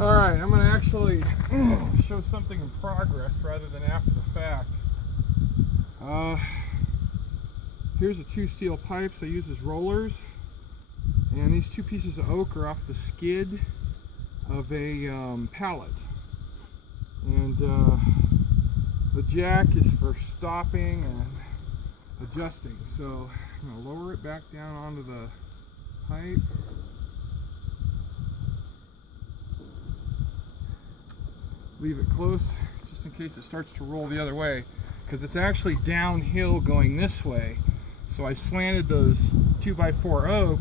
Alright, I'm going to actually show something in progress rather than after the fact. Here's the two steel pipes I use as rollers, and these two pieces of oak are off the skid of a pallet. And the jack is for stopping and adjusting. So I'm going to lower it back down onto the pipe. Leave it close just in case it starts to roll the other way, because it's actually downhill going this way. So I slanted those 2x4 oak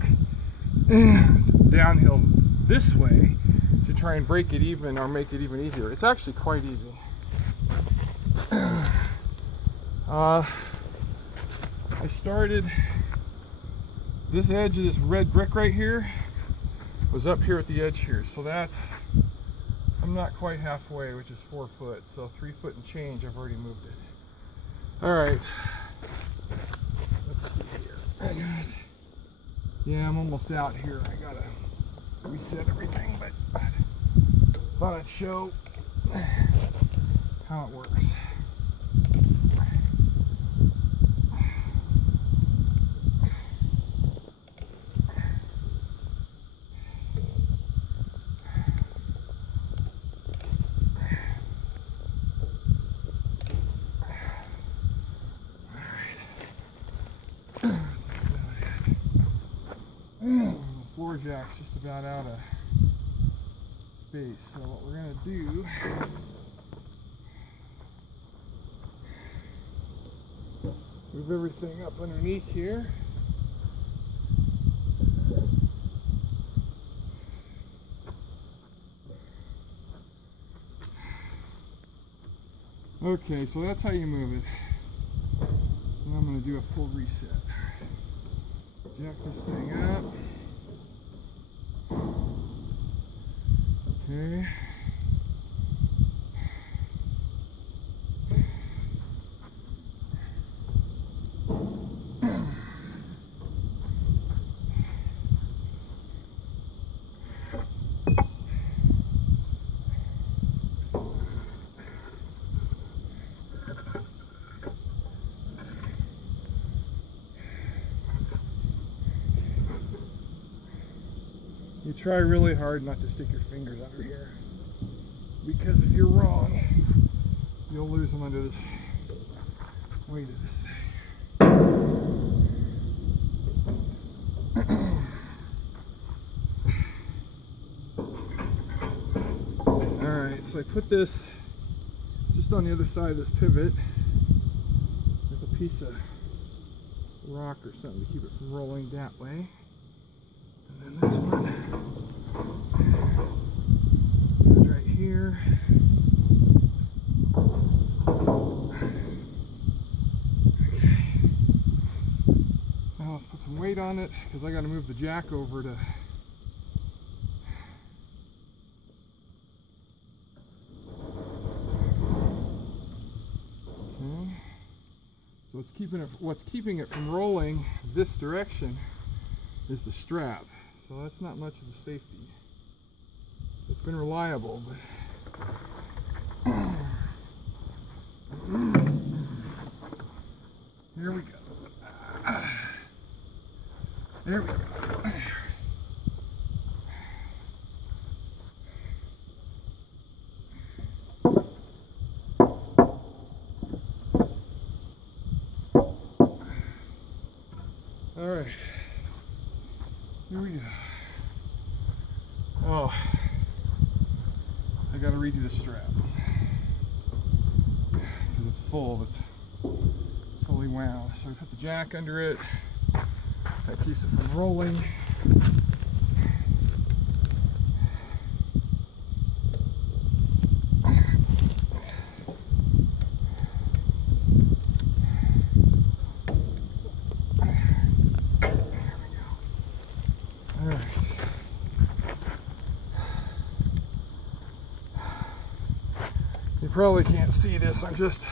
downhill this way to try and break it even or make it even easier. It's actually quite easy. I started, this edge of this red brick right here was up here at the edge here, so that's, I'm not quite halfway, which is 4 foot, so 3 foot and change. I've already moved it. All right, let's see here. Yeah, I'm almost out here. I gotta reset everything, but thought I'd show how it works. The floor jack's just about out of space, so what we're going to do move everything up underneath here. Okay, so that's how you move it. And I'm going to do a full reset. Jack this thing up. Okay. You try really hard not to stick your fingers under here, because if you're wrong, you'll lose them under the weight of this thing. Alright, so I put this just on the other side of this pivot with a piece of rock or something to keep it from rolling that way. And then this one goes right here. Okay. Now let's put some weight on it, because I got to move the jack over to. Okay. So it's what's keeping it from rolling this direction is the strap. So that's not much of a safety. It's been reliable, but here we go. There we go. All right. Here we go. Oh, I gotta redo the strap because it's full, it's fully wound. So we put the jack under it, that keeps it from rolling. You probably can't see this, I'm just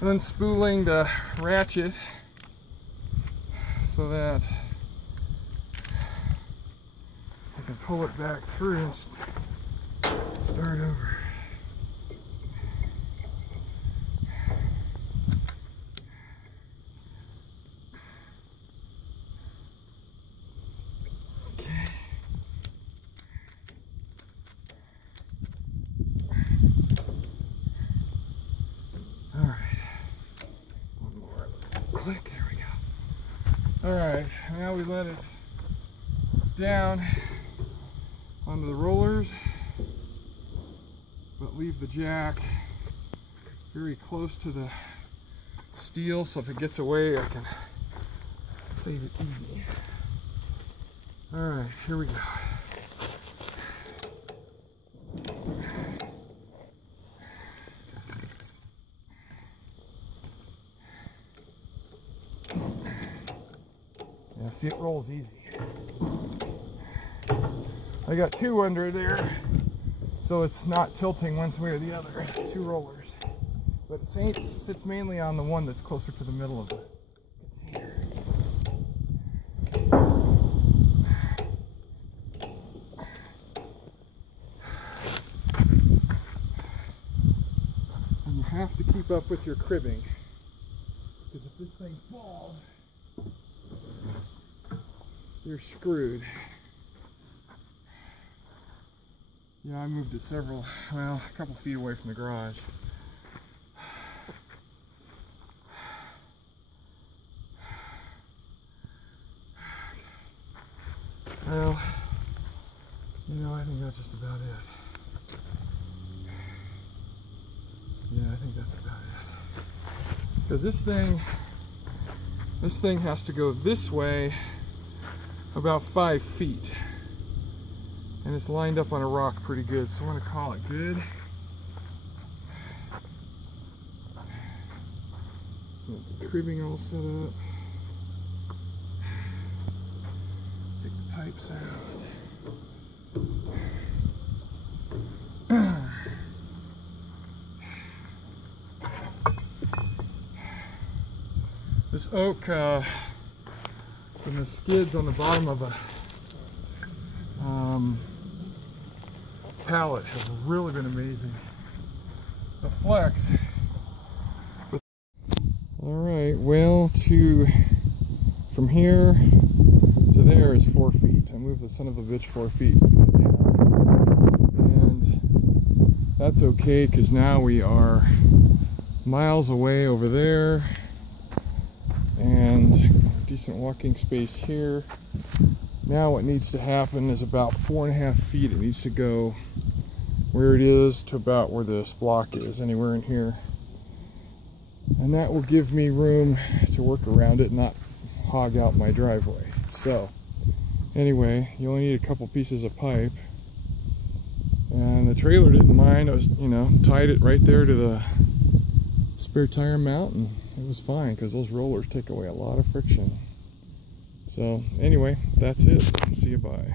unspooling the ratchet so that I can pull it back through and start over. Click, there we go. Alright, now we let it down onto the rollers, but leave the jack very close to the steel, so if it gets away I can save it easy. Alright, here we go. Yeah, see, it rolls easy. I got two under there, so it's not tilting one way or the other. Two rollers. But it sits mainly on the one that's closer to the middle of the container. And you have to keep up with your cribbing, because if this thing falls, you're screwed. Yeah, I moved it a couple feet away from the garage. Well, I think that's just about it. Yeah, I think that's about it. Because this thing has to go this way about 5 feet. And it's lined up on a rock pretty good, so I'm going to call it good. Get the cribbing all set up. Take the pipes out. This oak from the skids on the bottom of a pallet has really been amazing. The flex. Alright, well, from here to there is 4 feet. I moved the son of a bitch 4 feet. And that's okay, because now we are miles away over there. And decent walking space here. Now what needs to happen is about 4.5 feet. It needs to go where it is to about where this block is, anywhere in here. And that will give me room to work around it, not hog out my driveway. So, anyway, you only need a couple pieces of pipe. And the trailer didn't mind. I was, tied it right there to the spare tire mount, and it was fine, because those rollers take away a lot of friction. So anyway, that's it. See you, bye.